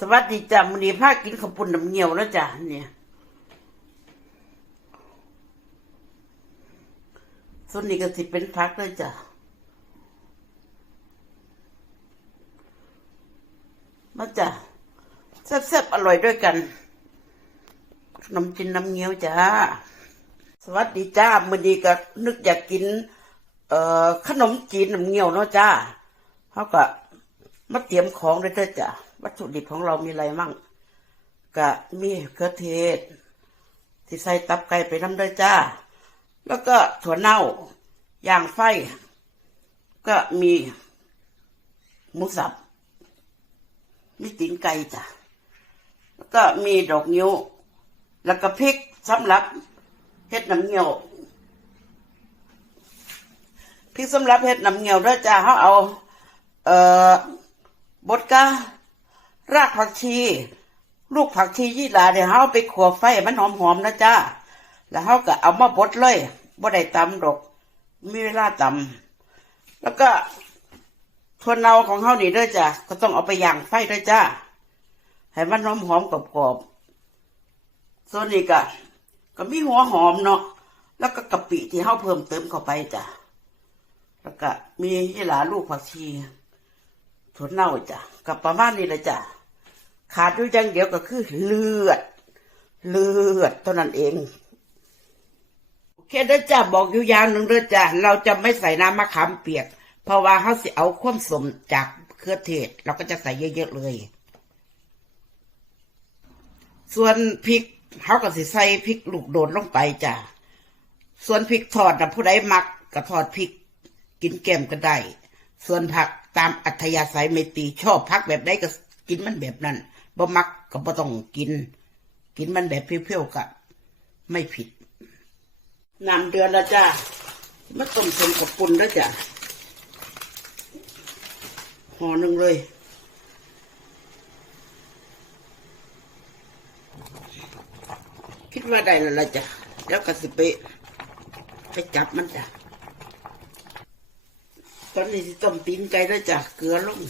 สวัสดีจ้ะมื้อนี้พากินข้าวปุ้นน้ำเงี้ยวแล้วจ้ะเนี่ยส่วนนี้ก็สิเป็นพักเลยจ้ะมาจ้ะแซ่บๆอร่อยด้วยกันขนมจีนน้ำเงี้ยวจ้าสวัสดีจ้ามื้อนี้ก็นึกอยากกิน เอ่อขนมจีนน้ำเงี้ยวเนาะจ้าเขาก็มาเตรียมของเลยเด้อจ้ะ วัตถุดิบของเรามีอะไรมั่งก็มีเครือเทศ ที่ใส่ตับไก่ไปน้ำด้อจ้า แล้วก็ถั่วเน่าย่างไฟ ก็มีหมูสับ มีตีนไก่จ้ะ แล้วก็มีดอกนิ้ว แล้วก็พริกสำหรับเฮ็ดน้ำเงี้ยวพริกสำหรับเฮ็ดน้ำเงี้ยวด้วยจ้าเขาเอา เอ่อบดกา รากผักชี ลูกผักชียี่หลาเนี่ยเขาไปขัวไฟมันหอมๆนะจ้าแล้วเขาก็เอามาบดเลยบ่ได้ตำดอกมีเวลาตำแล้วก็ถั่วเน่าของเขานี่ด้วยจ้ะก็ต้องเอาไปย่างไฟด้วยจ้าให้มันหอมๆกรอบๆส่วนนี้ก็ก็มีหัวหอมเนาะแล้วก็กะปิที่เขาเพิ่มเติมเข้าไปจ้ะแล้วก็มียี่หลาลูกผักชีถั่วเน่าจ้ะกับประมาณนี้เลยจ้ะ ขาดด้วยจังเดียวก็คือเลือด เลือดเท่านั้นเองโอเคเด้อจ้ะบอกอยู่อย่างหนึ่งเด้อจ้ะเราจะไม่ใส่น้ำมะขามเปียก เพราะว่าเขาสิเอาความสมจากเครือเทศ เราก็จะใส่เยอะๆเลย ส่วนพริกเขาก็สิใส่พริกลูกโดดลงไปจ้ะส่วนพริกทอดนะผู้ใดมักก็ทอดพริกกินแกมก็ได้ ส่วนผักตามอัธยาศัยไม่ตีชอบผักแบบใดก็กินมันแบบนั้น บ่มักก็บ่ต้องกิน กินมันแบบเพี้ยวๆก็ไม่ผิดน้ำเดือนล้วจ้ามาต้มเส้นกับปุ่นแล้วจ้ะห่อหนึ่งเลยคิดว่าได้แล้วละจ้ะแล้วก็สิไปไปจับมันจ้ะตอนนี้ต้มตีนไก่แล้วจ้ะเกลือลง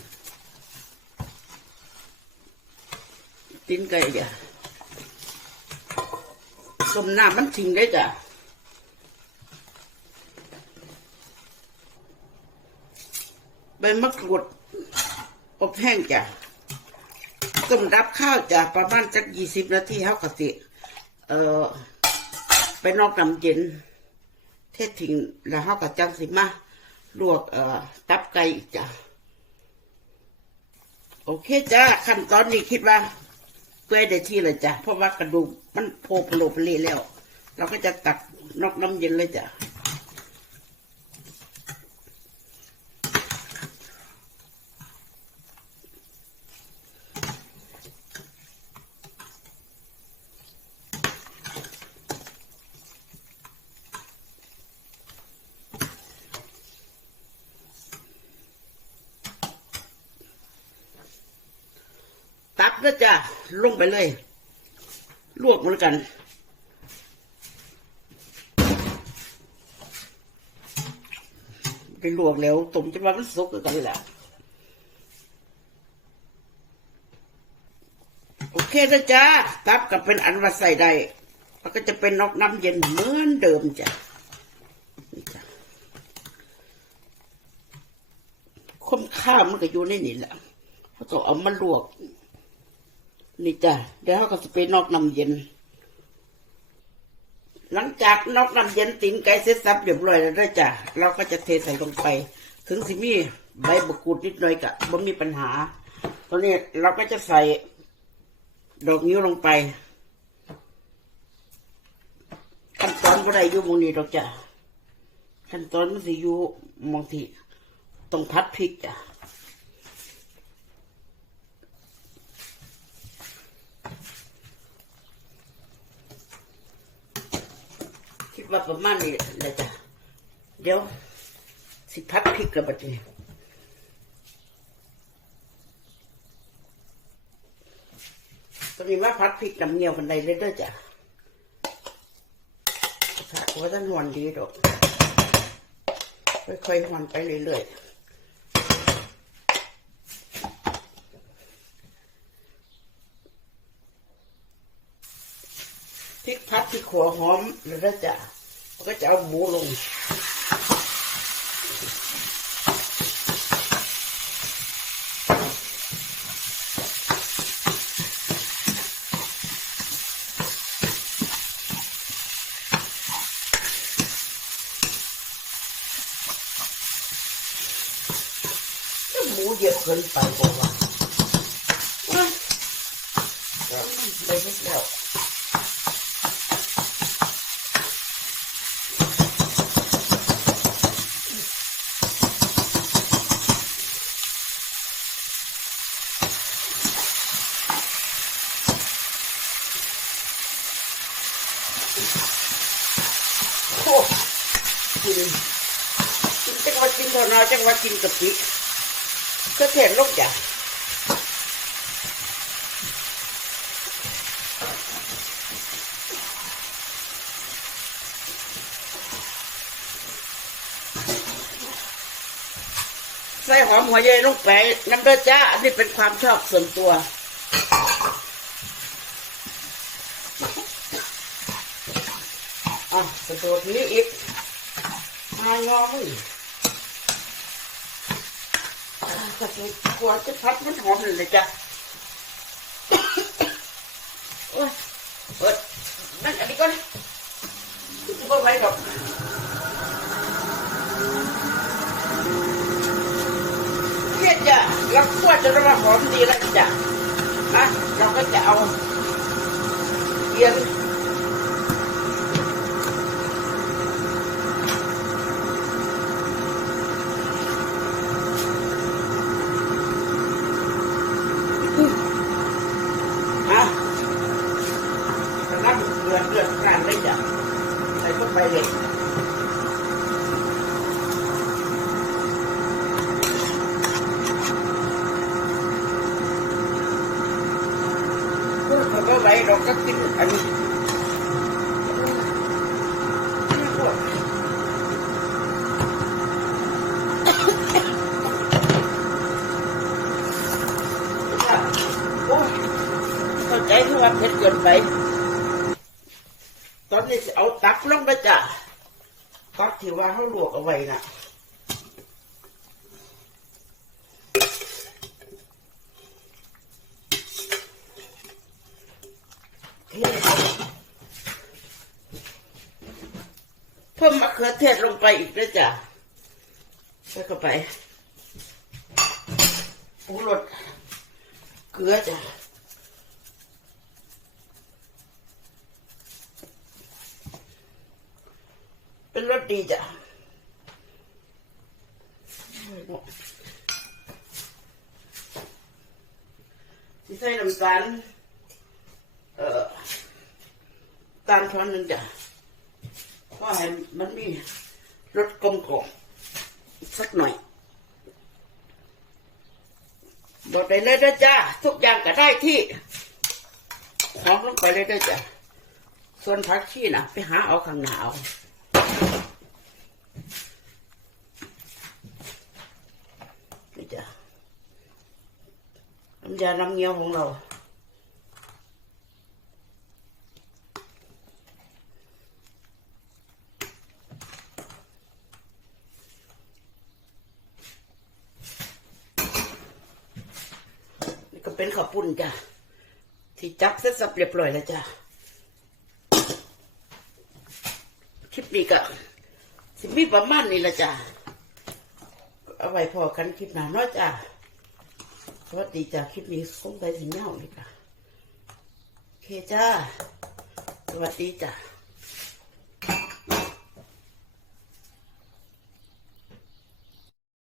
ตีนไก่จ้ะต้มน้ำมันทิ้งได้จ้ะใบมะกรูดอบแห้งจ้ะต้มรับข้าวจ้ะประมาณสักยี่สิบนาทีเขาก็สิเอ่อไปนอกน้ำเย็น เทศทิ้งแล้วเขาก็จังสิมาลวกเอ่อตับไก่จ้ะโอเคจ้าขั้นตอนนี้คิดว่า เพื่อได้ที่เลยจ้ะเพราะว่ากระดูกมันโผล่โผล่ไปเลยแล้ว เราก็จะตักนอกน้ำเย็นเลยจ้ะ นะจ้ะลงไปเลย ลวกเหมือนกัน ไปลวกแล้วต้มจนว่ามันสุกกันแหละโอเคนะจ้าตับกับเป็นอันว่าใส่ได้แล้วก็จะเป็นนอกน้ำเย็นเหมือนเดิมจ้ะนี่จ้ะคมข้ามมันก็อยู่ในนี่แหละเขาต้องเอามาลวก นี่จ้ะเดี๋ยวเขาก็จะไปนอกน้ำเย็น หลังจากนอกน้ำเย็นตีนไก่เสร็จสับเรียบร้อยแล้วด้วยจ้ะเราก็จะเทใส่ลงไป ถึงสิมีใบมะกรูดนิดหน่อยกะบ่มีปัญหาตอนนี้เราก็จะใส่ดอกนิ้วลงไปขั้นตอนบ่ได้อยู่มงนี้ดอกจ้ะขั้นตอนมันสิอยู่มองที่ต้องพัดพริกจ้ะ ว่าประมาณนี้และจ้ะเดี๋ยว สิพัดพริกกระบัดนี่ตอนนี้ว่าพัดพริกน้ำเงี้ยวกันใดเลยด้วยจ้ะผักว่าท่านหอนดีดอกค่อยๆหอนไปเรื่อยๆพริกพัดพริกขัวหอมแล้วจ้ะ ก็จะเอาหมูลงหมูเยอะเกินไปบอกว่าว้ายไปเฮ็ดแล้ว โอ้กิน กินจังวัดกินเท่านาจังวัดกินกะปิก็เทศลูกจ้ะใส่หอมหัวใหญ่ลงไปน้ำเด้อจ้า อันนี้เป็นความชอบส่วนตัวอะกระโดดนี้อีกมางอมือ อะกระโดดกว่าจะพัดมันหอมเลยจ้ะโอ้ยเปิดนั่นอันนี้ก่อนก็ไว้ดอกเทียจ้ะเราคั่วจนว่าหอมดีแล้วจ้ะนะเราก็จะเอาเยียน อะกำลังเดือดเดือดกลางเลยจ้ะ ใส่เข้าไปเลยเขาก็ไว้เราก็กิ นอันนี้โอ้ยเข้าใจที่ว่าเอาตักลงไปจ้ะตักที่ว่าเขาลวกเอาไว้น่ะเพิ่มมะเขือเทศลงไปอีกด้วยจ้ะใส่เข้าไปปูรสเกลือจ้ะ เป็นรส ดีจ้ะที่ใส่น้ำตาลเอ่อตาลช้อนหนึ่งจ้ะเพราะให้มันมีรสกลมกล่อมสักหน่อยโดดไปเลยนะจ้าทุกอย่างก็ได้ที่ของลงไปเลยนะจ้ะส่วนผักชีนะไปหาเอาข้างหนาวนี่จ้ะ น้ำยาน้ำเงี้ยวของเรา นี่ก็เป็นข้าวปุ้นจ้ะ ที่จับเสร็จสับเรียบร้อยแล้วจ้ะ คลิปนี้ก็สิมีประมาณนี้ละจ้ะ เอาไว้พอกันคลิปหน้าเนาะจ้ะ สวัสดีจ้ะคลิปนี้คงไปถึงเงาเลยค่ะ โอเคจ้า สวัสดีจ้ะ